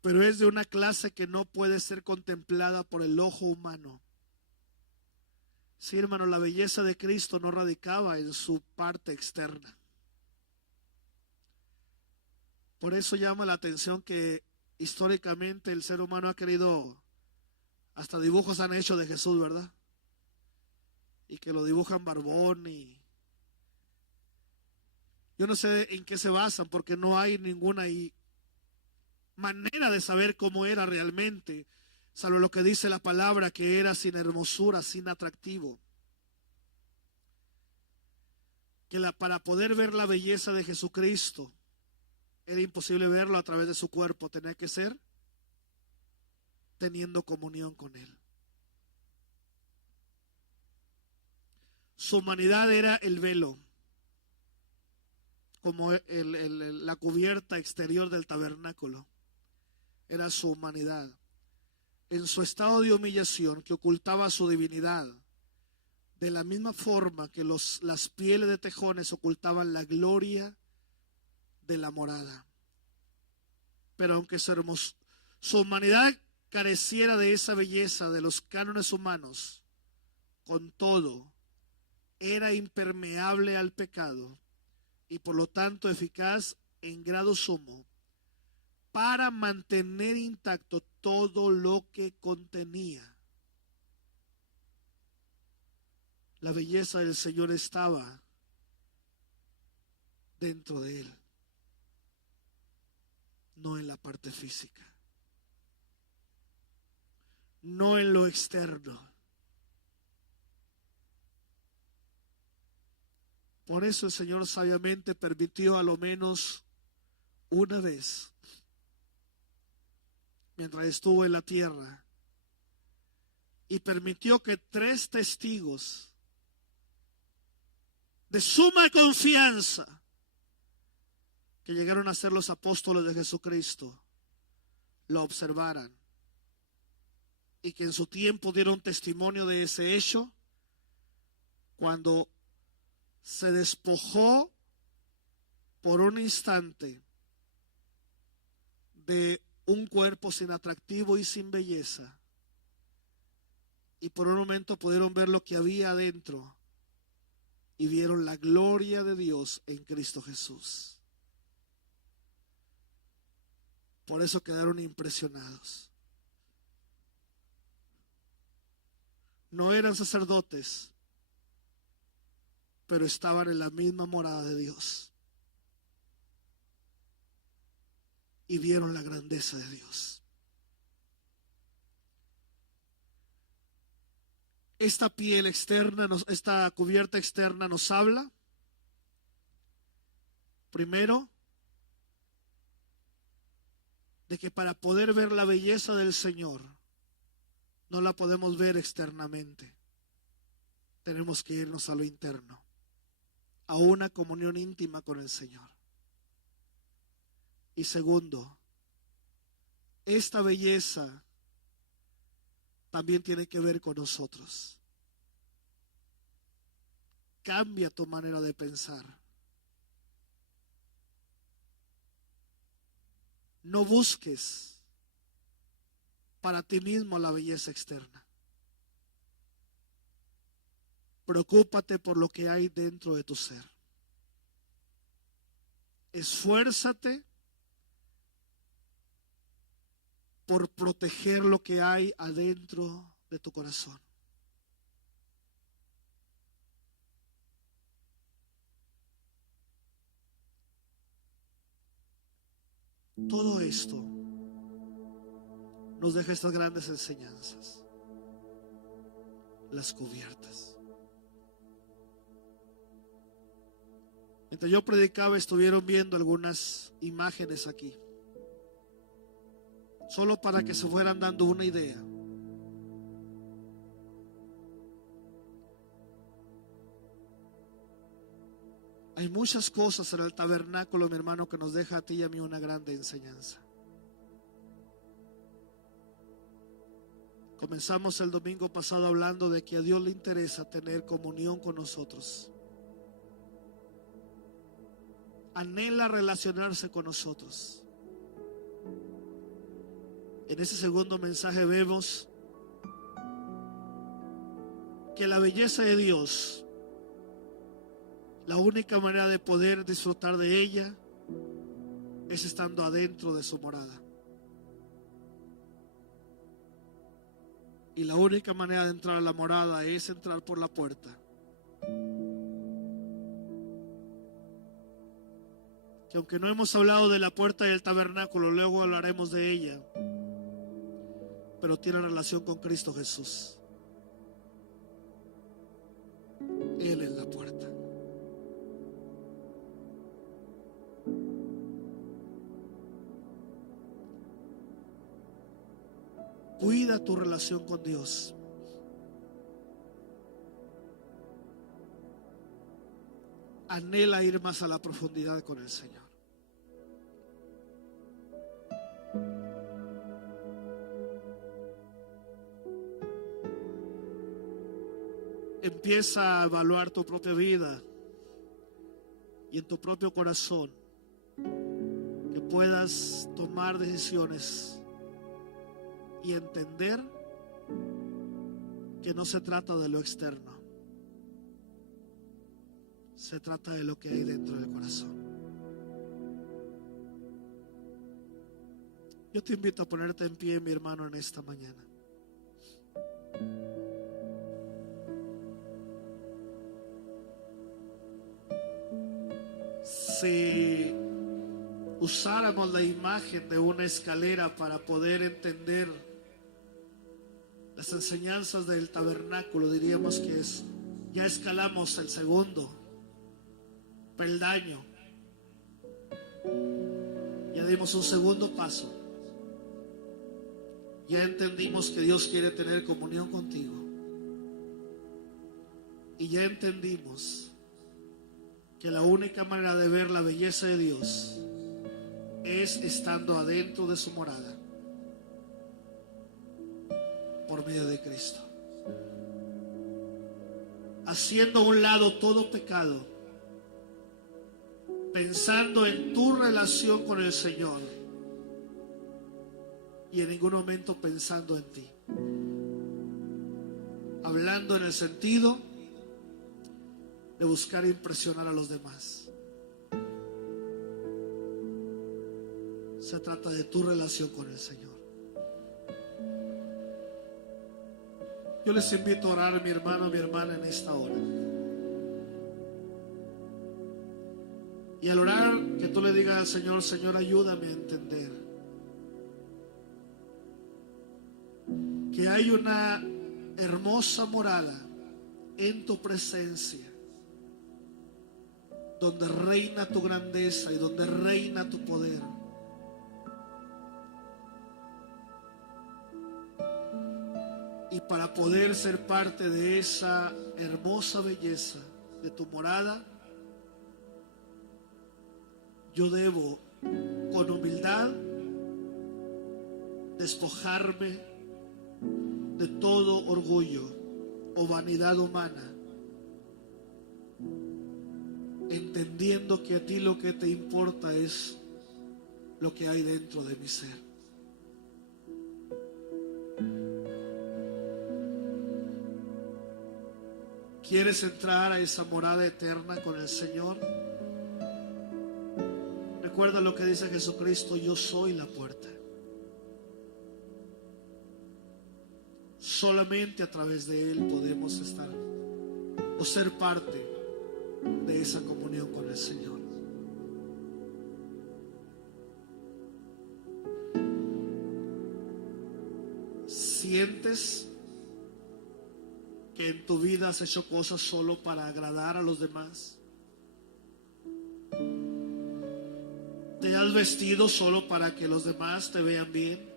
pero es de una clase que no puede ser contemplada por el ojo humano. Sí, hermano, la belleza de Cristo no radicaba en su parte externa. Por eso llama la atención que históricamente el ser humano ha querido, hasta dibujos han hecho de Jesús, ¿verdad? Y que lo dibujan barbón y yo no sé en qué se basan, porque no hay ninguna manera de saber cómo era realmente, salvo lo que dice la palabra, que era sin hermosura, sin atractivo. Que para poder ver la belleza de Jesucristo era imposible verlo a través de su cuerpo, tenía que ser teniendo comunión con Él. Su humanidad era el velo, como la cubierta exterior del tabernáculo. Era su humanidad. En su estado de humillación que ocultaba su divinidad, de la misma forma que las pieles de tejones ocultaban la gloria de la morada. Pero aunque su humanidad careciera de esa belleza de los cánones humanos, con todo, era impermeable al pecado y por lo tanto eficaz en grado sumo para mantener intacto todo lo que contenía. La belleza del Señor estaba dentro de Él, no en la parte física, no en lo externo. Por eso el Señor sabiamente permitió a lo menos una vez, mientras estuvo en la tierra, y permitió que 3 testigos de suma confianza, que llegaron a ser los apóstoles de Jesucristo, lo observaran y que en su tiempo dieron testimonio de ese hecho, cuando se despojó por un instante de un cuerpo sin atractivo y sin belleza, y por un momento pudieron ver lo que había adentro y vieron la gloria de Dios en Cristo Jesús. Por eso quedaron impresionados. No eran sacerdotes, pero estaban en la misma morada de Dios y vieron la grandeza de Dios. Esta piel externa, esta cubierta externa nos habla, primero, de que para poder ver la belleza del Señor, no la podemos ver externamente. Tenemos que irnos a lo interno, a una comunión íntima con el Señor. Y segundo, esta belleza también tiene que ver con nosotros. Cambia tu manera de pensar. No busques para ti mismo la belleza externa. Preocúpate por lo que hay dentro de tu ser. Esfuérzate por proteger lo que hay adentro de tu corazón. Todo esto nos deja estas grandes enseñanzas, las cubiertas. Mientras yo predicaba, estuvieron viendo algunas imágenes aquí, solo para que se fueran dando una idea. Hay muchas cosas en el tabernáculo, mi hermano, que nos deja a ti y a mí una grande enseñanza. Comenzamos el domingo pasado hablando de que a Dios le interesa tener comunión con nosotros. Anhela relacionarse con nosotros. En ese segundo mensaje vemos que la belleza de Dios, la única manera de poder disfrutar de ella es estando adentro de su morada. Y la única manera de entrar a la morada es entrar por la puerta. Que aunque no hemos hablado de la puerta del tabernáculo, luego hablaremos de ella, pero tiene relación con Cristo Jesús. Él es la puerta. Cuida tu relación con Dios. Anhela ir más a la profundidad con el Señor. Empieza a evaluar tu propia vida y en tu propio corazón que puedas tomar decisiones y entender que no se trata de lo externo, se trata de lo que hay dentro del corazón. Yo te invito a ponerte en pie, mi hermano, en esta mañana. Si usáramos la imagen de una escalera para poder entender las enseñanzas del tabernáculo, diríamos que ya escalamos el segundo peldaño, ya dimos un segundo paso, ya entendimos que Dios quiere tener comunión contigo y ya entendimos que la única manera de ver la belleza de Dios es estando adentro de su morada por medio de Cristo, haciendo a un lado todo pecado, pensando en tu relación con el Señor y en ningún momento pensando en ti, hablando en el sentido de buscar impresionar a los demás. Se trata de tu relación con el Señor. Yo les invito a orar, mi hermano, mi hermana, en esta hora. Y al orar, que tú le digas al Señor: Señor, ayúdame a entender que hay una hermosa morada en tu presencia, donde reina tu grandeza y donde reina tu poder. Y para poder ser parte de esa hermosa belleza de tu morada, yo debo con humildad despojarme de todo orgullo o vanidad humana, entendiendo que a ti lo que te importa es lo que hay dentro de mi ser. ¿Quieres entrar a esa morada eterna con el Señor? Recuerda lo que dice Jesucristo: yo soy la puerta. Solamente a través de Él podemos estar o ser parte de esa comunión con el Señor. ¿Sientes que en tu vida has hecho cosas solo para agradar a los demás? ¿Te has vestido solo para que los demás te vean bien?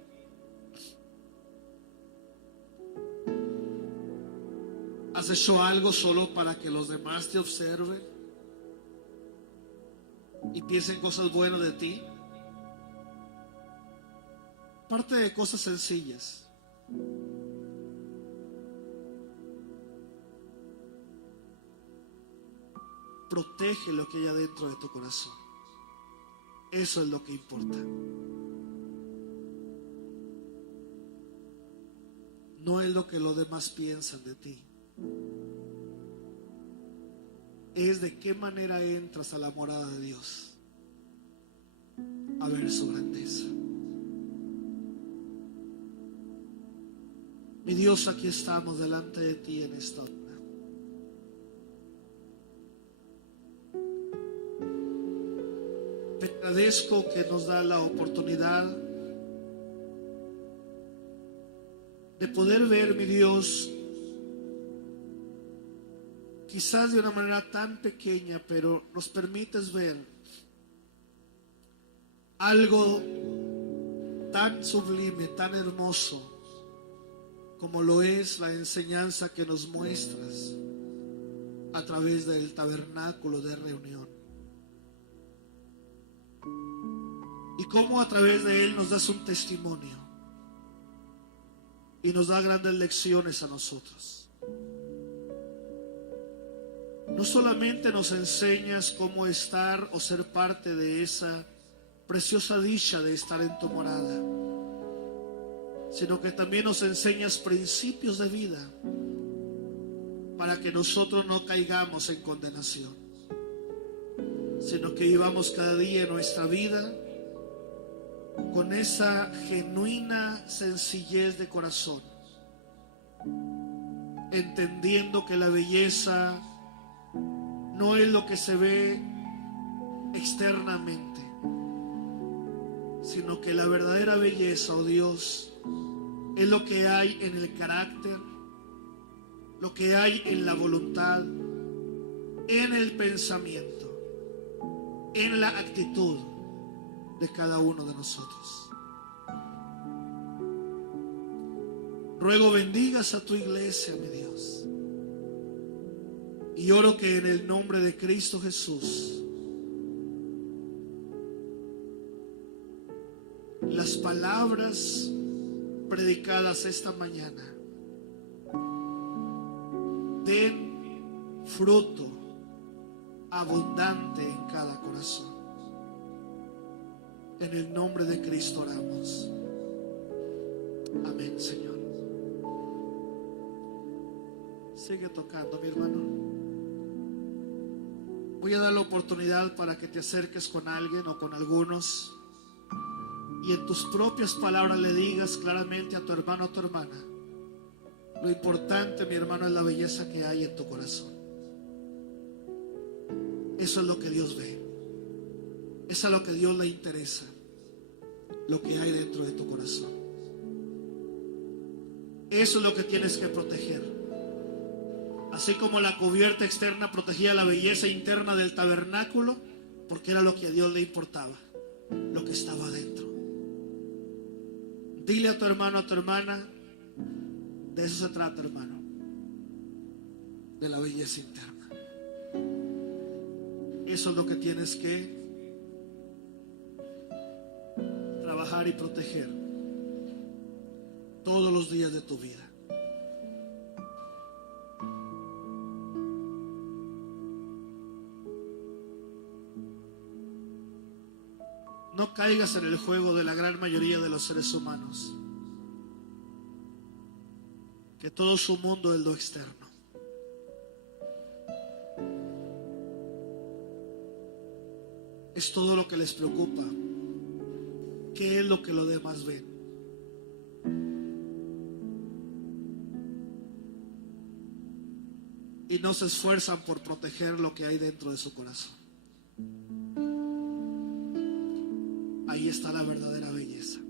¿Has hecho algo solo para que los demás te observen y piensen cosas buenas de ti? Parte de cosas sencillas. protege lo que hay adentro de tu corazón. Eso es lo que importa. No es lo que los demás piensan de ti. Es de qué manera entras a la morada de Dios a ver su grandeza. Mi Dios, aquí estamos delante de ti en esta hora. Te agradezco que nos da la oportunidad de poder ver, mi Dios, quizás de una manera tan pequeña, pero nos permites ver algo tan sublime, tan hermoso, como lo es la enseñanza que nos muestras a través del tabernáculo de reunión. Y cómo a través de él nos das un testimonio y nos da grandes lecciones a nosotros. No solamente nos enseñas cómo estar o ser parte de esa preciosa dicha de estar en tu morada, sino que también nos enseñas principios de vida para que nosotros no caigamos en condenación, sino que vivamos cada día en nuestra vida con esa genuina sencillez de corazón, entendiendo que la belleza no es lo que se ve externamente, sino que la verdadera belleza, oh Dios, es lo que hay en el carácter, lo que hay en la voluntad, en el pensamiento, en la actitud de cada uno de nosotros. Ruego bendigas a tu iglesia, mi Dios, y oro que en el nombre de Cristo Jesús las palabras predicadas esta mañana den fruto abundante en cada corazón. En el nombre de Cristo oramos. Amén, Señor. Sigue tocando, mi hermano. Voy a dar la oportunidad para que te acerques con alguien o con algunos y en tus propias palabras le digas claramente a tu hermano o a tu hermana: lo importante, mi hermano, es la belleza que hay en tu corazón. Eso es lo que Dios ve. Es a lo que Dios le interesa, lo que hay dentro de tu corazón. Eso es lo que tienes que proteger. Así como la cubierta externa protegía la belleza interna del tabernáculo, porque era lo que a Dios le importaba, lo que estaba adentro. Dile a tu hermano, a tu hermana, de eso se trata, hermano, de la belleza interna. Eso es lo que tienes que trabajar y proteger todos los días de tu vida. No caigas en el juego de la gran mayoría de los seres humanos, que todo su mundo es lo externo. Es todo lo que les preocupa. ¿Qué es lo que los demás ven? Y no se esfuerzan por proteger lo que hay dentro de su corazón. Ahí está la verdadera belleza.